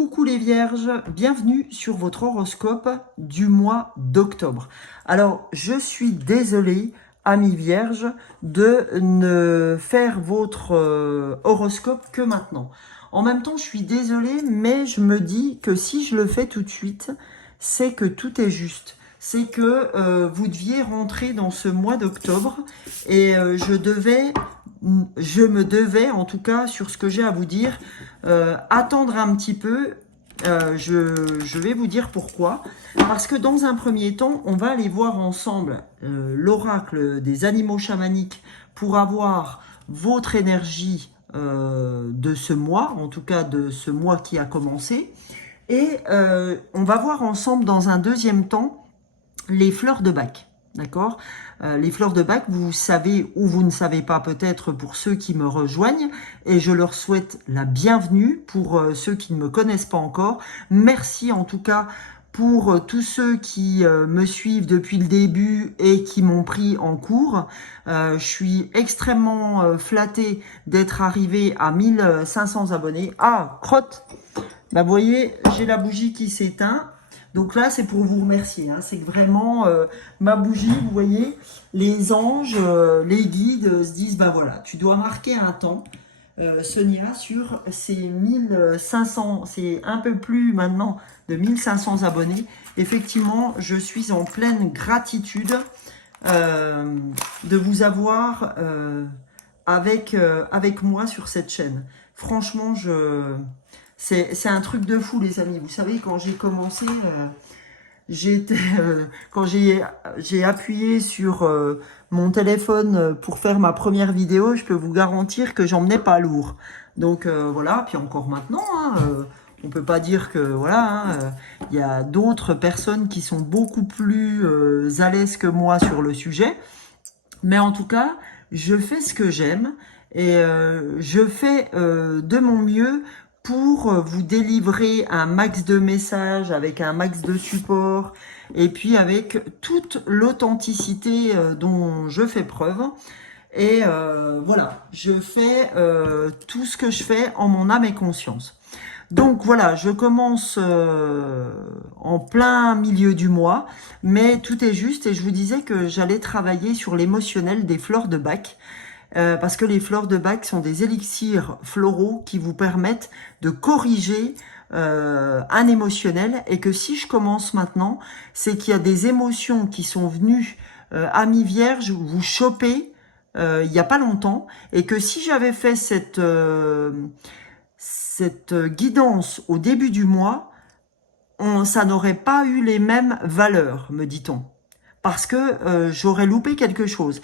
Coucou les vierges, bienvenue sur votre horoscope du mois d'octobre. Alors, je suis désolée, amis vierges, de ne faire votre horoscope que maintenant. En même temps, je suis désolée, mais je me dis que si je le fais tout de suite, c'est que tout est juste. C'est que vous deviez rentrer dans ce mois d'octobre et je me devais, en tout cas, sur ce que j'ai à vous dire, attendre un petit peu. Je vais vous dire pourquoi. Parce que dans un premier temps, on va aller voir ensemble l'oracle des animaux chamaniques pour avoir votre énergie de ce mois, en tout cas de ce mois qui a commencé. Et on va voir ensemble dans un deuxième temps les fleurs de Bach. D'accord, les fleurs de Bach, vous savez ou vous ne savez pas peut-être pour ceux qui me rejoignent, et je leur souhaite la bienvenue pour ceux qui ne me connaissent pas encore. Merci en tout cas pour tous ceux qui me suivent depuis le début et qui m'ont pris en cours. Je suis extrêmement flattée d'être arrivée à 1500 abonnés. Ah, crotte, bah, vous voyez, j'ai la bougie qui s'éteint. Donc là, c'est pour vous remercier. Hein. C'est vraiment ma bougie, vous voyez, les anges, les guides se disent, bah voilà, tu dois marquer un temps, Sonia, sur ces 1500, c'est un peu plus maintenant de 1500 abonnés. Effectivement, je suis en pleine gratitude de vous avoir avec moi sur cette chaîne. Franchement, c'est un truc de fou, les amis. Vous savez, quand j'ai commencé, quand j'ai appuyé sur mon téléphone pour faire ma première vidéo, je peux vous garantir que j'emmenais pas lourd. Donc voilà, puis encore maintenant, hein, on peut pas dire que voilà, hein, y a d'autres personnes qui sont beaucoup plus à l'aise que moi sur le sujet. Mais en tout cas, je fais ce que j'aime et je fais de mon mieux pour vous délivrer un max de messages, avec un max de support, et puis avec toute l'authenticité dont je fais preuve. Et voilà, je fais tout ce que je fais en mon âme et conscience. Donc voilà, je commence en plein milieu du mois, mais tout est juste, et je vous disais que j'allais travailler sur l'émotionnel des fleurs de Bach. Parce que les fleurs de Bach sont des élixirs floraux qui vous permettent de corriger un émotionnel, et que si je commence maintenant, c'est qu'il y a des émotions qui sont venues amis vierges, vous choper il n'y a pas longtemps, et que si j'avais fait cette guidance au début du mois, ça n'aurait pas eu les mêmes valeurs, me dit-on, parce que j'aurais loupé quelque chose.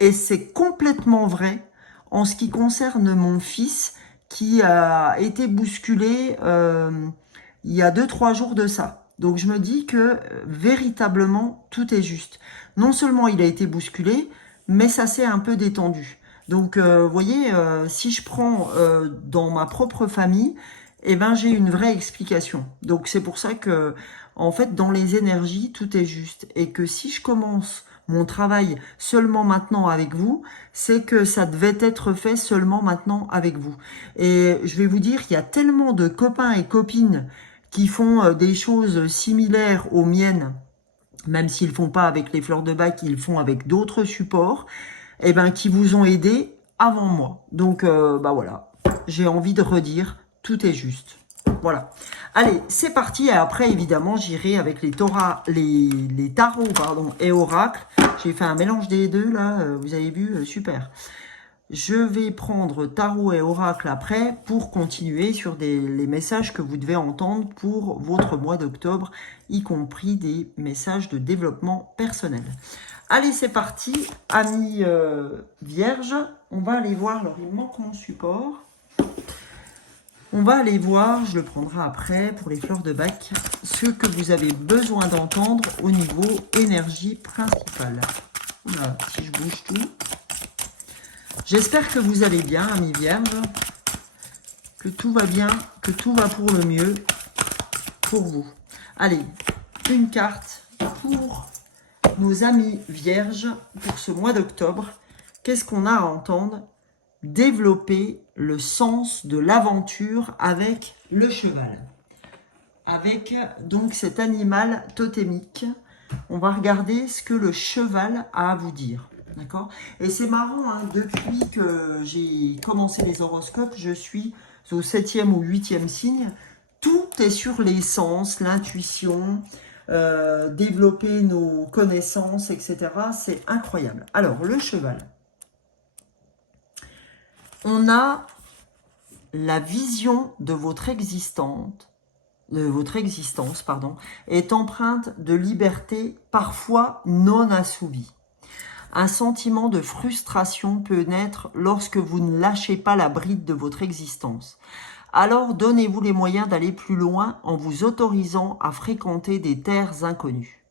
Et c'est complètement vrai en ce qui concerne mon fils qui a été bousculé il y a 2-3 jours de ça. Donc je me dis que véritablement tout est juste. Non seulement il a été bousculé, mais ça s'est un peu détendu. Donc vous voyez, si je prends dans ma propre famille, eh ben j'ai une vraie explication. Donc c'est pour ça que en fait dans les énergies tout est juste, et que si je commence mon travail seulement maintenant avec vous, c'est que ça devait être fait seulement maintenant avec vous. Et je vais vous dire, il y a tellement de copains et copines qui font des choses similaires aux miennes, même s'ils ne font pas avec les fleurs de Bach, ils le font avec d'autres supports, et ben qui vous ont aidé avant moi. Donc bah voilà, j'ai envie de redire, tout est juste. Voilà. Allez, c'est parti. Et après, évidemment, j'irai avec les tarots, pardon, et oracles. J'ai fait un mélange des deux, là. Vous avez vu, super. Je vais prendre tarot et oracle après pour continuer sur les messages que vous devez entendre pour votre mois d'octobre, y compris des messages de développement personnel. Allez, c'est parti, amis vierges. On va aller voir. Alors, il manque mon support. On va aller voir, je le prendrai après pour les fleurs de Bach, ce que vous avez besoin d'entendre au niveau énergie principale. Voilà, si je bouge tout. J'espère que vous allez bien, amis vierges, que tout va bien, que tout va pour le mieux pour vous. Allez, une carte pour nos amis vierges pour ce mois d'octobre. Qu'est-ce qu'on a à entendre? Développer le sens de l'aventure avec le cheval. avec donc cet animal totémique. On va regarder ce que le cheval a à vous dire. D'accord? Et c'est marrant, hein, depuis que j'ai commencé les horoscopes, je suis au 7e ou 8e signe. Tout est sur les sens, l'intuition, développer nos connaissances, etc. C'est incroyable. Alors, le cheval. On a la vision de votre existence, est empreinte de liberté parfois non assouvie. Un sentiment de frustration peut naître lorsque vous ne lâchez pas la bride de votre existence. Alors donnez-vous les moyens d'aller plus loin en vous autorisant à fréquenter des terres inconnues.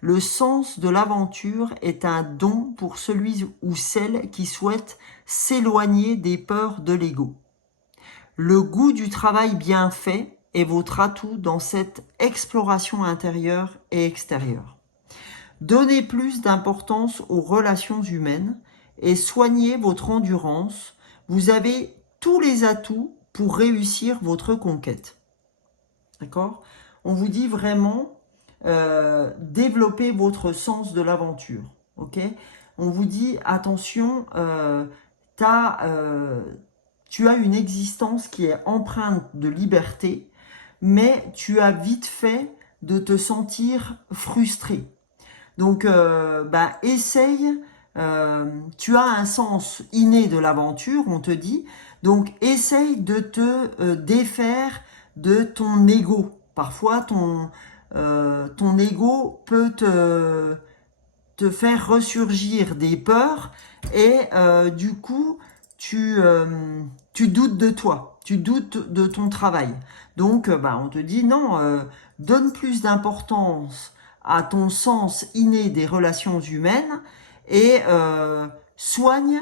Le sens de l'aventure est un don pour celui ou celle qui souhaite s'éloigner des peurs de l'ego. Le goût du travail bien fait est votre atout dans cette exploration intérieure et extérieure. Donnez plus d'importance aux relations humaines et soignez votre endurance. Vous avez tous les atouts pour réussir votre conquête. D'accord? On vous dit vraiment, développez votre sens de l'aventure. Ok? On vous dit, attention, tu as une existence qui est empreinte de liberté, mais tu as vite fait de te sentir frustré. Donc, essaye, tu as un sens inné de l'aventure, on te dit, donc essaye de te défaire de ton ego. Parfois, ton ego peut te faire ressurgir des peurs et du coup, tu doutes de toi, tu doutes de ton travail. Donc, on te dit non, donne plus d'importance à ton sens inné des relations humaines et soigne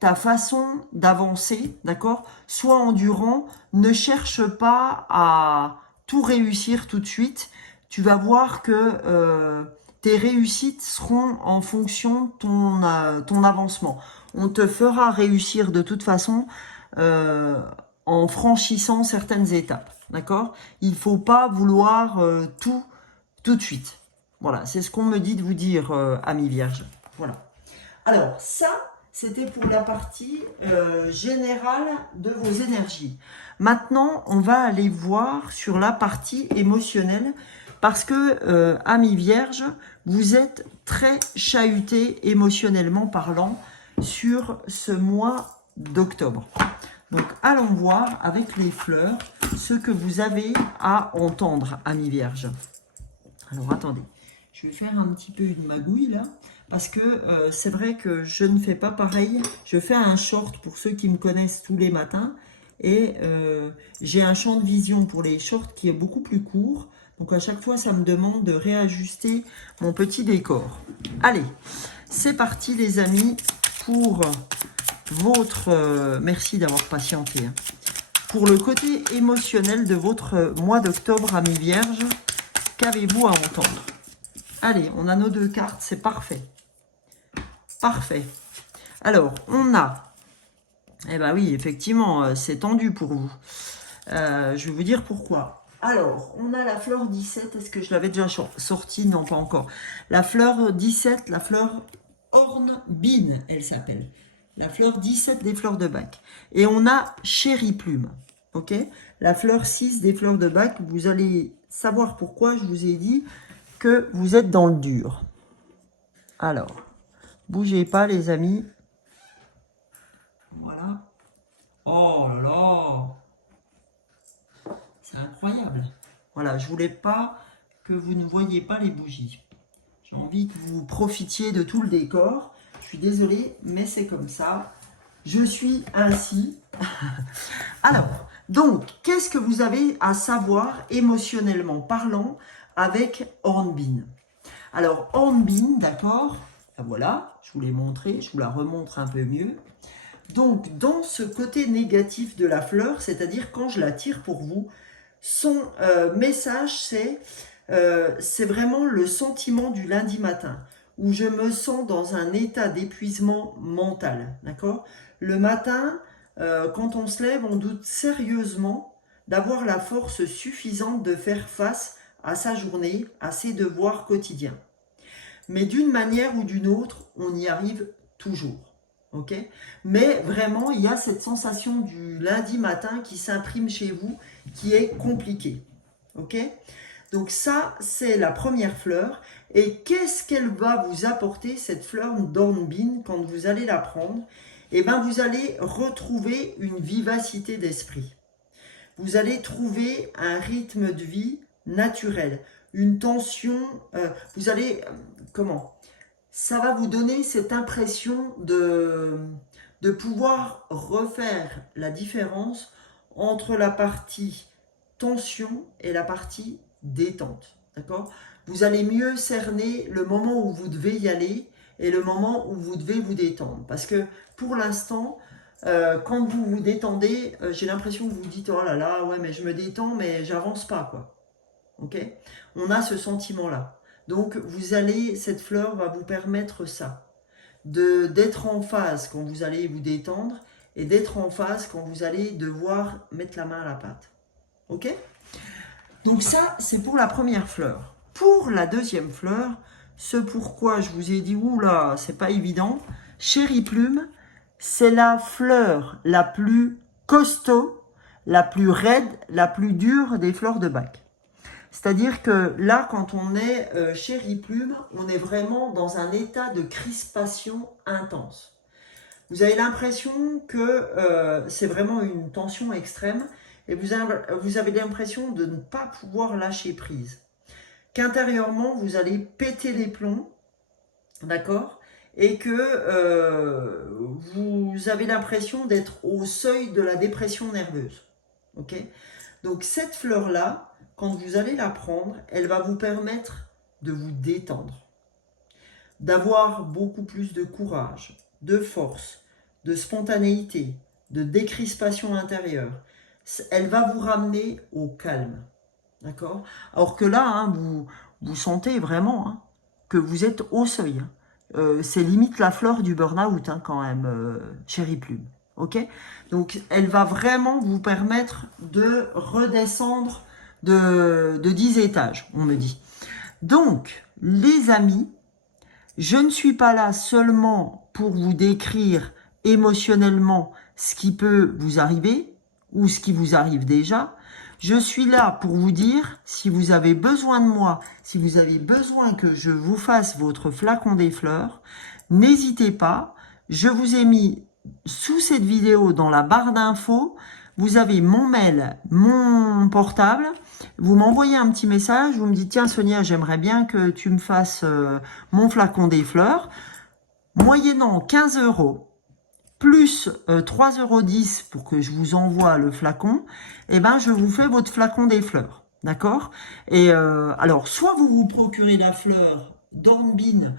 ta façon d'avancer, d'accord? Sois endurant, ne cherche pas à tout réussir tout de suite. Tu vas voir que tes réussites seront en fonction de ton avancement. On te fera réussir de toute façon en franchissant certaines étapes, d'accord? Il ne faut pas vouloir tout de suite. Voilà, c'est ce qu'on me dit de vous dire, amis vierges. Voilà. Alors, ça, c'était pour la partie générale de vos énergies. Maintenant, on va aller voir sur la partie émotionnelle parce que, amis vierges, vous êtes très chahutés émotionnellement parlant sur ce mois d'octobre. Donc, allons voir avec les fleurs ce que vous avez à entendre, amis vierges. Alors, attendez. Je vais faire un petit peu une magouille là, parce que c'est vrai que je ne fais pas pareil. Je fais un short pour ceux qui me connaissent tous les matins et j'ai un champ de vision pour les shorts qui est beaucoup plus court. Donc à chaque fois, ça me demande de réajuster mon petit décor. Allez, c'est parti les amis pour votre... merci d'avoir patienté. Hein. Pour le côté émotionnel de votre mois d'octobre, amis vierges, qu'avez-vous à entendre? Allez, on a nos deux cartes, c'est parfait. Parfait. Alors, on a... Eh bien oui, effectivement, c'est tendu pour vous. Je vais vous dire pourquoi. Alors, on a la fleur 17. Est-ce que je l'avais déjà sortie? Non, pas encore. La fleur 17, la fleur Hornbeam, elle s'appelle. La fleur 17 des fleurs de bac. Et on a Chéri Plume. Ok? La fleur 6 des fleurs de bac. Vous allez savoir pourquoi je vous ai dit que vous êtes dans le dur. Alors, bougez pas les amis. Voilà. Oh là là, c'est incroyable. Voilà, je voulais pas que vous ne voyiez pas les bougies. J'ai envie que vous profitiez de tout le décor. Je suis désolée, mais c'est comme ça. Je suis ainsi. Alors, donc, qu'est-ce que vous avez à savoir émotionnellement parlant avec Hornbeam? Alors, Hornbeam, d'accord, voilà, je vous l'ai montré, je vous la remontre un peu mieux. Donc, dans ce côté négatif de la fleur, c'est-à-dire quand je la tire pour vous, son message, c'est vraiment le sentiment du lundi matin, où je me sens dans un état d'épuisement mental, d'accord? Le matin, quand on se lève, on doute sérieusement d'avoir la force suffisante de faire face à sa journée, à ses devoirs quotidiens. Mais d'une manière ou d'une autre, on y arrive toujours. Ok? Mais vraiment, il y a cette sensation du lundi matin qui s'imprime chez vous, qui est compliquée. Ok? Donc ça, c'est la première fleur. Et qu'est-ce qu'elle va vous apporter, cette fleur d'hornbeam, quand vous allez la prendre? Eh bien, vous allez retrouver une vivacité d'esprit. Vous allez trouver un rythme de vie naturel, une tension, vous allez, comment? Ça va vous donner cette impression de pouvoir refaire la différence entre la partie tension et la partie détente, d'accord? Vous allez mieux cerner le moment où vous devez y aller et le moment où vous devez vous détendre. Parce que pour l'instant, quand vous vous détendez, j'ai l'impression que vous vous dites « Oh là là, ouais, mais je me détends, mais j'avance pas, quoi. » Ok? On a ce sentiment-là. Donc, cette fleur va vous permettre ça. D'être en phase quand vous allez vous détendre et d'être en phase quand vous allez devoir mettre la main à la pâte. Ok? Donc ça, c'est pour la première fleur. Pour la deuxième fleur, ce pourquoi je vous ai dit, oula, c'est pas évident, Chéri Plume, c'est la fleur la plus costaud, la plus raide, la plus dure des fleurs de bac. C'est-à-dire que là, quand on est Chéri Plume, on est vraiment dans un état de crispation intense. Vous avez l'impression que c'est vraiment une tension extrême et vous avez l'impression de ne pas pouvoir lâcher prise. Qu'intérieurement, vous allez péter les plombs, d'accord? Et que vous avez l'impression d'être au seuil de la dépression nerveuse. Ok? Donc cette fleur-là, quand vous allez la prendre, elle va vous permettre de vous détendre, d'avoir beaucoup plus de courage, de force, de spontanéité, de décrispation intérieure. Elle va vous ramener au calme. D'accord? Alors que là, hein, vous sentez vraiment hein, que vous êtes au seuil. C'est limite la fleur du burn-out hein, quand même, Chéri Plume. Ok? Donc, elle va vraiment vous permettre de redescendre de 10 étages, on me dit. Donc, les amis, je ne suis pas là seulement pour vous décrire émotionnellement ce qui peut vous arriver ou ce qui vous arrive déjà. Je suis là pour vous dire, si vous avez besoin de moi, si vous avez besoin que je vous fasse votre flacon des fleurs, n'hésitez pas. Je vous ai mis sous cette vidéo dans la barre d'infos, vous avez mon mail, mon portable. Vous m'envoyez un petit message, vous me dites « Tiens Sonia, j'aimerais bien que tu me fasses mon flacon des fleurs. » Moyennant 15 € plus 3,10 € pour que je vous envoie le flacon, eh ben, je vous fais votre flacon des fleurs. D'accord? Et alors, soit vous vous procurez la fleur d'hornbeam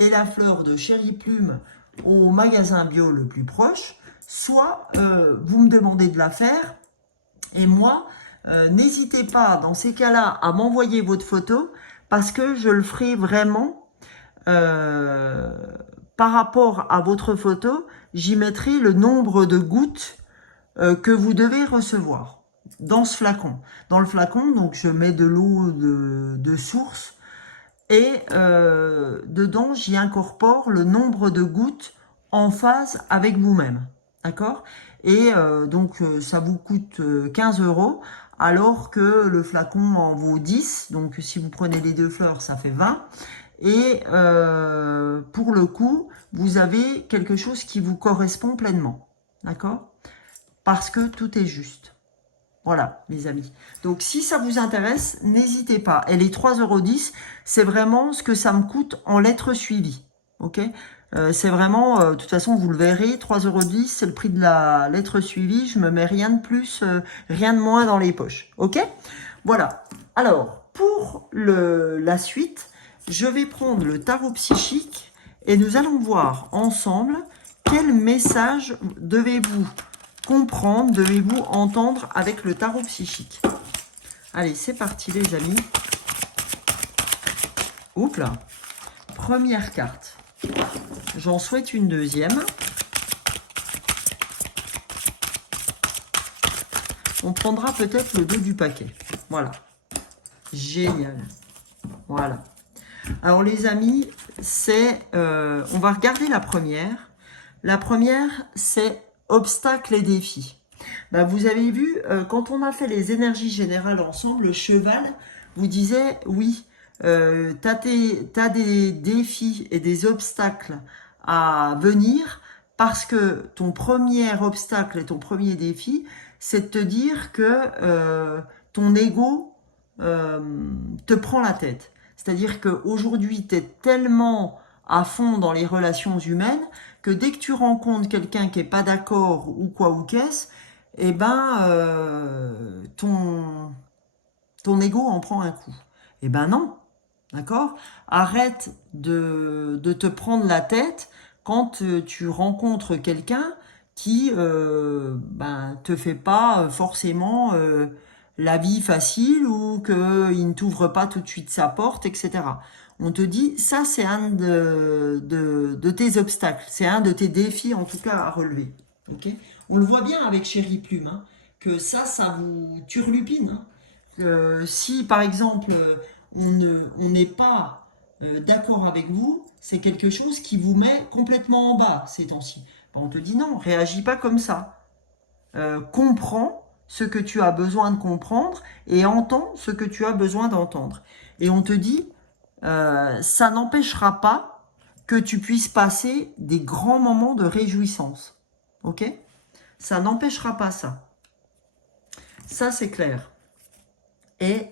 et la fleur de Chéri Plume au magasin bio le plus proche, soit vous me demandez de la faire et moi, n'hésitez pas dans ces cas-là à m'envoyer votre photo parce que je le ferai vraiment par rapport à votre photo, j'y mettrai le nombre de gouttes que vous devez recevoir dans ce flacon. Dans le flacon, donc je mets de l'eau de source et dedans, j'y incorpore le nombre de gouttes en phase avec vous-même. D'accord? Et donc, ça vous coûte 15 € alors que le flacon en vaut 10. Donc, si vous prenez les deux fleurs, ça fait 20. Et pour le coup, vous avez quelque chose qui vous correspond pleinement. D'accord? Parce que tout est juste. Voilà, mes amis. Donc, si ça vous intéresse, n'hésitez pas. Et les 3,10 €, c'est vraiment ce que ça me coûte en lettres suivies. Ok? C'est vraiment, de toute façon, vous le verrez, 3,10 €, c'est le prix de la lettre suivie. Je me mets rien de plus, rien de moins dans les poches. Ok? Voilà. Alors, pour la suite, je vais prendre le tarot psychique et nous allons voir ensemble quel message devez-vous comprendre, devez-vous entendre avec le tarot psychique. Allez, c'est parti les amis. Oups là. Première carte. J'en souhaite une deuxième. On prendra peut-être le 2 du paquet. Voilà. Génial. Voilà. Alors les amis, c'est, on va regarder la première. La première, c'est obstacles et défis. Ben, vous avez vu, quand on a fait les énergies générales ensemble, le cheval vous disait, oui, t'as des défis et des obstacles à venir parce que ton premier obstacle et ton premier défi, c'est de te dire que ton ego te prend la tête. C'est-à-dire qu'aujourd'hui, tu es tellement à fond dans les relations humaines que dès que tu rencontres quelqu'un qui n'est pas d'accord ou quoi ou qu'est-ce, eh ben, ton ego en prend un coup. Eh ben non, d'accord? Arrête de te prendre la tête quand tu rencontres quelqu'un qui ben, te fait pas forcément la vie facile ou qu'il ne t'ouvre pas tout de suite sa porte, etc. On te dit, ça c'est un de tes obstacles, c'est un de tes défis en tout cas à relever. Okay, on le voit bien avec Chéri Plume, hein, que ça vous turlupine. Hein. Si par exemple on n'est pas d'accord avec vous, c'est quelque chose qui vous met complètement en bas ces temps-ci. On te dit non, réagis pas comme ça. Comprends ce que tu as besoin de comprendre et entends ce que tu as besoin d'entendre. Et on te dit, ça n'empêchera pas que tu puisses passer des grands moments de réjouissance. Ok? Ça n'empêchera pas ça. Ça, c'est clair. Et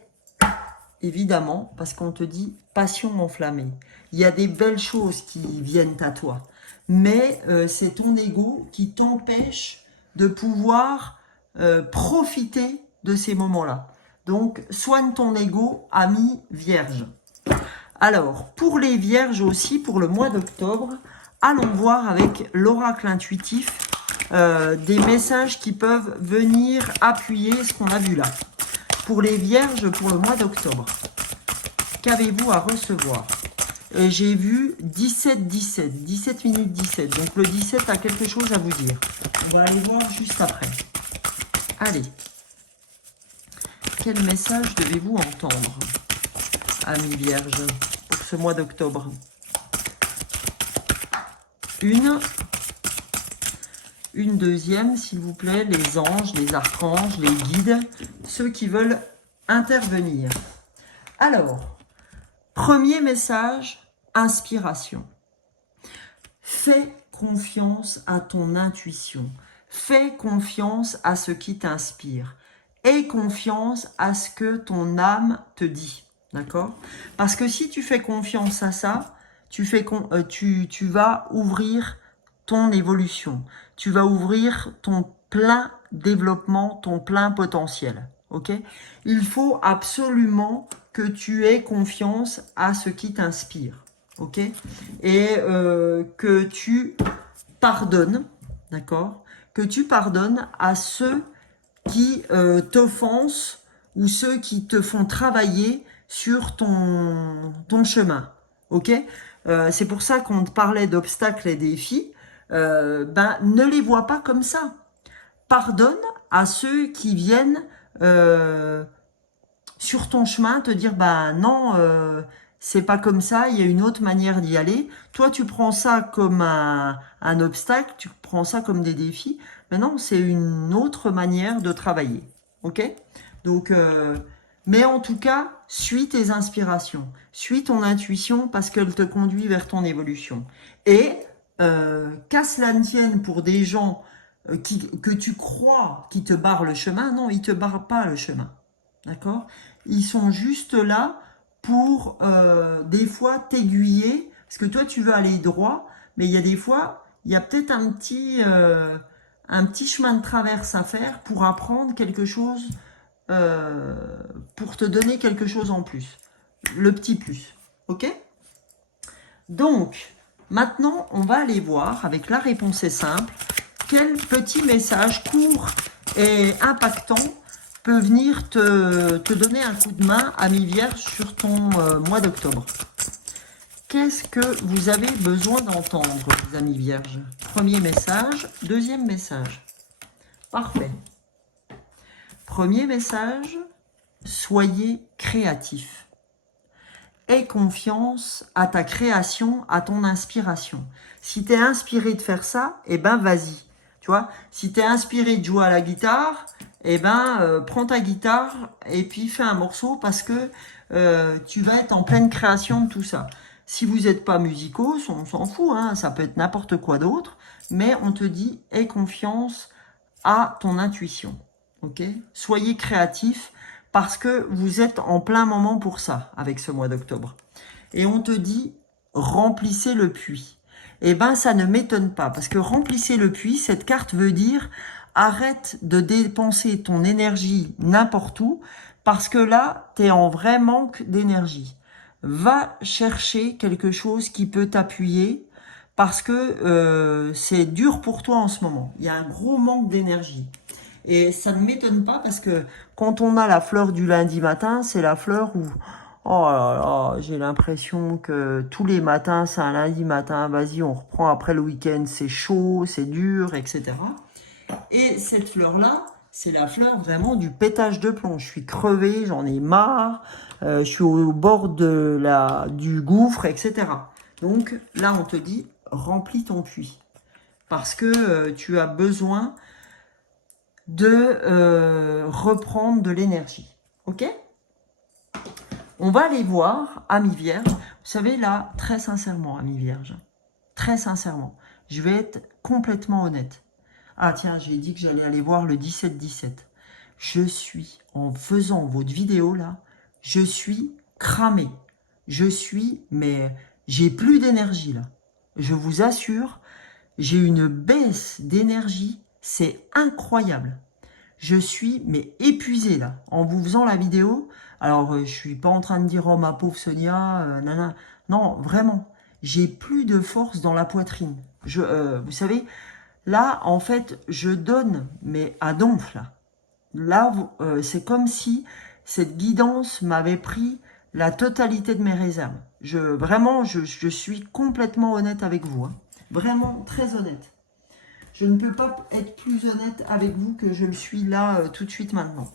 évidemment, parce qu'on te dit passion enflammée. Il y a des belles choses qui viennent à toi. Mais c'est ton ego qui t'empêche de pouvoir profiter de ces moments-là. Donc, soigne ton ego, ami vierge. Alors, pour les vierges aussi, pour le mois d'octobre, allons voir avec l'oracle intuitif des messages qui peuvent venir appuyer ce qu'on a vu là. Pour les vierges, pour le mois d'octobre, qu'avez-vous à recevoir? J'ai vu 17 minutes 17. Donc le 17 a quelque chose à vous dire. On va aller voir juste après. Allez. Quel message devez-vous entendre, amis vierges, pour ce mois d'octobre? Une deuxième, s'il vous plaît, les anges, les archanges, les guides, ceux qui veulent intervenir. Alors, premier message, inspiration. Fais confiance à ton intuition. Fais confiance à ce qui t'inspire. Aie confiance à ce que ton âme te dit. D'accord? Parce que si tu fais confiance à ça, tu vas ouvrir ton évolution. Tu vas ouvrir ton plein développement, ton plein potentiel. Ok? Il faut absolument que tu aies confiance à ce qui t'inspire. Ok? Et que tu pardonnes, d'accord? Que tu pardonnes à ceux qui t'offensent ou ceux qui te font travailler sur ton chemin. Ok? C'est pour ça qu'on te parlait d'obstacles et défis. Ben, ne les vois pas comme ça. Pardonne à ceux qui viennent sur ton chemin te dire, ben non, c'est pas comme ça, il y a une autre manière d'y aller. Toi, tu prends ça comme un obstacle, tu prends ça comme des défis. Mais non, c'est une autre manière de travailler. Ok? Donc, mais en tout cas, suis tes inspirations. Suis ton intuition parce qu'elle te conduit vers ton évolution. Et qu'à cela ne tienne pour des gens que tu crois qui te barrent le chemin, non, ils te barrent pas le chemin. D'accord? Ils sont juste là pour des fois t'aiguiller, parce que toi tu veux aller droit, mais il y a des fois, il y a peut-être un petit chemin de traverse à faire pour apprendre quelque chose, pour te donner quelque chose en plus. Le petit plus. Ok? Donc, maintenant, on va aller voir, avec la réponse est simple, quel petit message court et impactant peut venir te donner un coup de main, ami vierge, sur ton mois d'octobre. Qu'est-ce que vous avez besoin d'entendre, les amis vierges? Premier message, deuxième message. Parfait. Premier message, soyez créatif. Aie confiance à ta création, à ton inspiration. Si tu es inspiré de faire ça, eh ben vas-y. Tu vois, si tu es inspiré de jouer à la guitare, eh ben prends ta guitare et puis fais un morceau parce que tu vas être en pleine création de tout ça. Si vous n'êtes pas musicaux, on s'en fout, hein, ça peut être n'importe quoi d'autre, mais on te dit, aie confiance à ton intuition. Ok ? Soyez créatif parce que vous êtes en plein moment pour ça avec ce mois d'octobre. Et on te dit, remplissez le puits. Eh ben, ça ne m'étonne pas parce que remplissez le puits, cette carte veut dire arrête de dépenser ton énergie n'importe où parce que là, tu es en vrai manque d'énergie. Va chercher quelque chose qui peut t'appuyer parce que c'est dur pour toi en ce moment. Il y a un gros manque d'énergie. Et ça ne m'étonne pas parce que quand on a la fleur du lundi matin, c'est la fleur où, oh là là, j'ai l'impression que tous les matins, c'est un lundi matin, vas-y, on reprend après le week-end, c'est chaud, c'est dur, etc. Et cette fleur-là, c'est la fleur vraiment du pétage de plomb. Je suis crevée, j'en ai marre, je suis au bord du gouffre, etc. Donc là, on te dit, remplis ton puits. Parce que tu as besoin de reprendre de l'énergie. Ok ? On va aller voir, Amis Vierge. Vous savez, là, très sincèrement, Amis Vierge, très sincèrement, je vais être complètement honnête. Ah tiens, j'ai dit que j'allais aller voir le 17-17. Je suis, en faisant votre vidéo là, je suis cramé. Mais j'ai plus d'énergie là. Je vous assure, j'ai une baisse d'énergie, c'est incroyable. Je suis mais épuisé là, en vous faisant la vidéo. Alors, je suis pas en train de dire, oh ma pauvre Sonia, nana. Non, vraiment, j'ai plus de force dans la poitrine. Vous savez, là, en fait, je donne, mais à donf, là. Là, c'est comme si cette guidance m'avait pris la totalité de mes réserves. Vraiment, je suis complètement honnête avec vous. Hein. Vraiment, très honnête. Je ne peux pas être plus honnête avec vous que je le suis là tout de suite maintenant.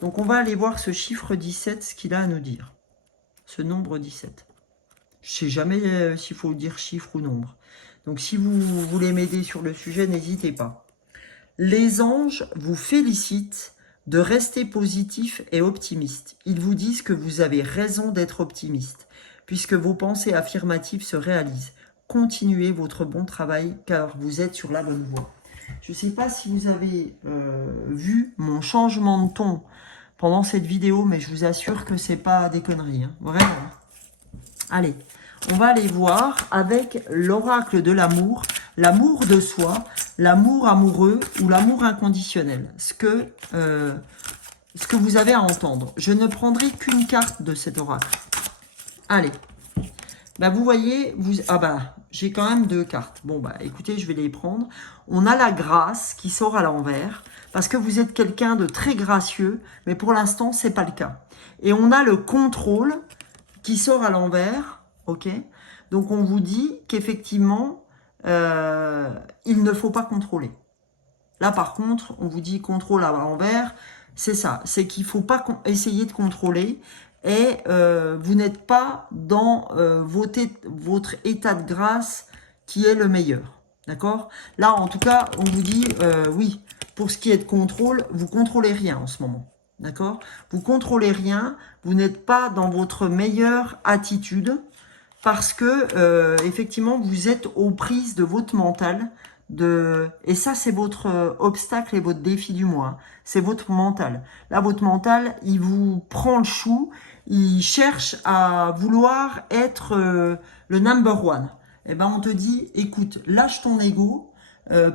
Donc, on va aller voir ce chiffre 17, ce qu'il a à nous dire. Ce nombre 17. Je ne sais jamais s'il faut dire chiffre ou nombre. Donc, si vous voulez m'aider sur le sujet, n'hésitez pas. Les anges vous félicitent de rester positif et optimiste. Ils vous disent que vous avez raison d'être optimiste, puisque vos pensées affirmatives se réalisent. Continuez votre bon travail, car vous êtes sur la bonne voie. Je ne sais pas si vous avez vu mon changement de ton pendant cette vidéo, mais je vous assure que c'est pas des conneries. Hein. Vraiment. Allez, on va aller voir avec l'oracle de l'amour, l'amour de soi, l'amour amoureux ou l'amour inconditionnel. Ce que vous avez à entendre. Je ne prendrai qu'une carte de cet oracle. Allez. Bah, vous voyez, j'ai quand même 2 cartes. Bon, bah, écoutez, je vais les prendre. On a la grâce qui sort à l'envers, parce que vous êtes quelqu'un de très gracieux, mais pour l'instant, c'est pas le cas. Et on a le contrôle qui sort à l'envers, ok ? Donc, on vous dit qu'effectivement, il ne faut pas contrôler. Là, par contre, on vous dit contrôle à l'envers, c'est ça. C'est qu'il ne faut pas essayer de contrôler. Et vous n'êtes pas dans votre état de grâce qui est le meilleur. D'accord ? Là, en tout cas, on vous dit, oui, pour ce qui est de contrôle, vous ne contrôlez rien en ce moment. D'accord ? Vous ne contrôlez rien, vous n'êtes pas dans votre meilleure attitude parce que, effectivement, vous êtes aux prises de votre mental. Et ça, c'est votre obstacle et votre défi du mois. C'est votre mental. Là, votre mental, il vous prend le chou. Il cherche à vouloir être le number one. Eh ben, on te dit, écoute, lâche ton ego,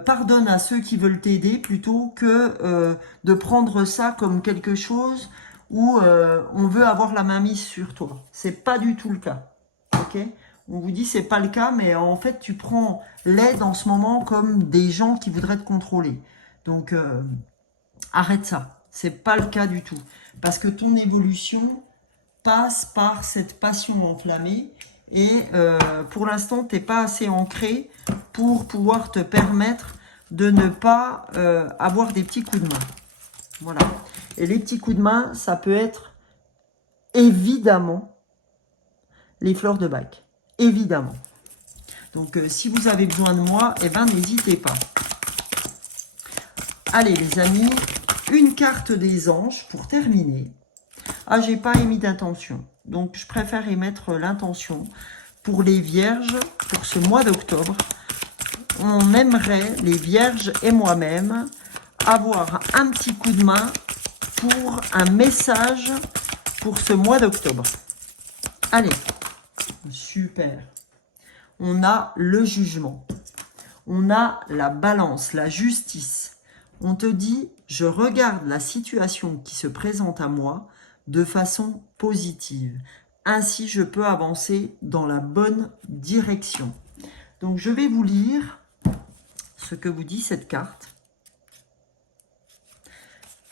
pardonne à ceux qui veulent t'aider plutôt que de prendre ça comme quelque chose où on veut avoir la main mise sur toi. C'est pas du tout le cas. Ok ? On vous dit c'est pas le cas, mais en fait tu prends l'aide en ce moment comme des gens qui voudraient te contrôler. Donc arrête ça. C'est pas le cas du tout. Parce que ton évolution passe par cette passion enflammée et pour l'instant t'es pas assez ancré pour pouvoir te permettre de ne pas avoir des petits coups de main. Voilà. Et les petits coups de main, ça peut être évidemment les fleurs de bac. Évidemment. Donc, si vous avez besoin de moi, eh ben, n'hésitez pas. Allez, les amis, une carte des anges pour terminer. Ah, j'ai pas émis d'intention. Donc, je préfère émettre l'intention. Pour les vierges, pour ce mois d'octobre, on aimerait, les vierges et moi-même, avoir un petit coup de main pour un message pour ce mois d'octobre. Allez, super. On a le jugement. On a la balance, la justice. On te dit, je regarde la situation qui se présente à moi de façon positive. Ainsi, je peux avancer dans la bonne direction. Donc, je vais vous lire ce que vous dit cette carte.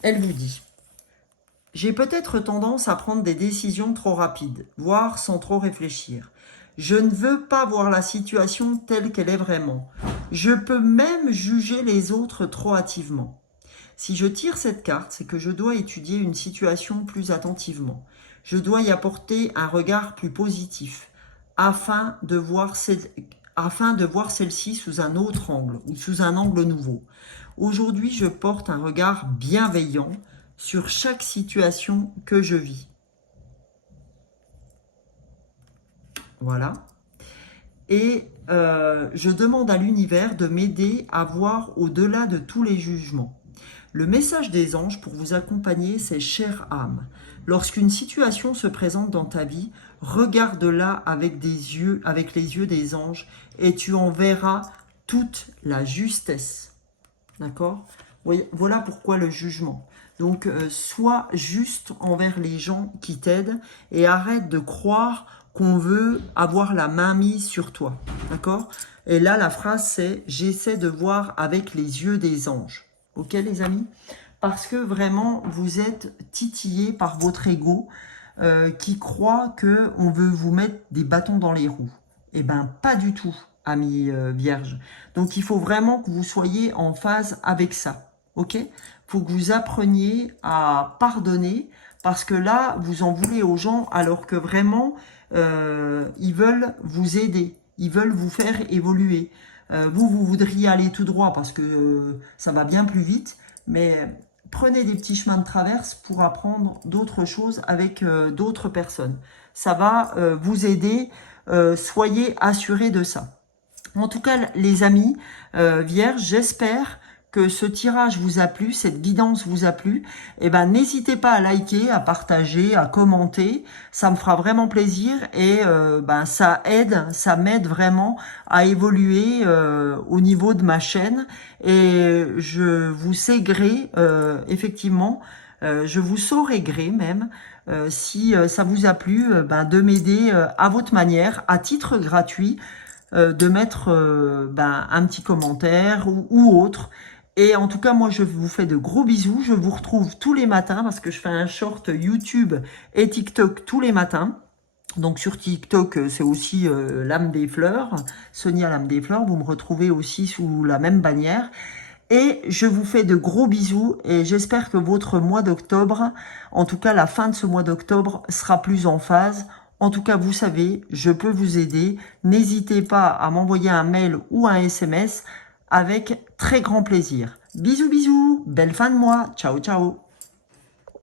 Elle vous dit, j'ai peut-être tendance à prendre des décisions trop rapides, voire sans trop réfléchir. Je ne veux pas voir la situation telle qu'elle est vraiment. Je peux même juger les autres trop hâtivement. Si je tire cette carte, c'est que je dois étudier une situation plus attentivement. Je dois y apporter un regard plus positif, afin de voir celle-ci sous un autre angle, ou sous un angle nouveau. Aujourd'hui, je porte un regard bienveillant sur chaque situation que je vis. Voilà. Et je demande à l'univers de m'aider à voir au-delà de tous les jugements. Le message des anges pour vous accompagner, c'est chère âme. Lorsqu'une situation se présente dans ta vie, regarde-la avec les yeux des anges et tu en verras toute la justesse. D'accord? Voilà pourquoi le jugement. Donc, sois juste envers les gens qui t'aident et arrête de croire qu'on veut avoir la main mise sur toi. D'accord? Et là, la phrase, c'est « J'essaie de voir avec les yeux des anges ». Ok, les amis? Parce que vraiment, vous êtes titillés par votre ego qui croit qu'on veut vous mettre des bâtons dans les roues. Eh bien, pas du tout, amis vierges. Donc, il faut vraiment que vous soyez en phase avec ça. Ok? Il faut que vous appreniez à pardonner parce que là, vous en voulez aux gens alors que vraiment, ils veulent vous aider. Ils veulent vous faire évoluer. Vous voudriez aller tout droit parce que ça va bien plus vite, mais prenez des petits chemins de traverse pour apprendre d'autres choses avec d'autres personnes. Ça va vous aider, soyez assurés de ça. En tout cas, les amis vierges, j'espère que ce tirage vous a plu, cette guidance vous a plu. Eh ben, n'hésitez pas à liker, à partager, à commenter. Ça me fera vraiment plaisir et ça m'aide vraiment à évoluer au niveau de ma chaîne. Et je vous sais gré, effectivement, je vous saurai gré même, si ça vous a plu, de m'aider à votre manière, à titre gratuit, de mettre un petit commentaire ou autre. Et en tout cas, moi, je vous fais de gros bisous. Je vous retrouve tous les matins parce que je fais un short YouTube et TikTok tous les matins. Donc, sur TikTok, c'est aussi l'âme des fleurs, Sonia l'âme des fleurs. Vous me retrouvez aussi sous la même bannière. Et je vous fais de gros bisous et j'espère que votre mois d'octobre, en tout cas la fin de ce mois d'octobre, sera plus en phase. En tout cas, vous savez, je peux vous aider. N'hésitez pas à m'envoyer un mail ou un SMS avec très grand plaisir. Bisous, bisous, belle fin de mois. Ciao, ciao.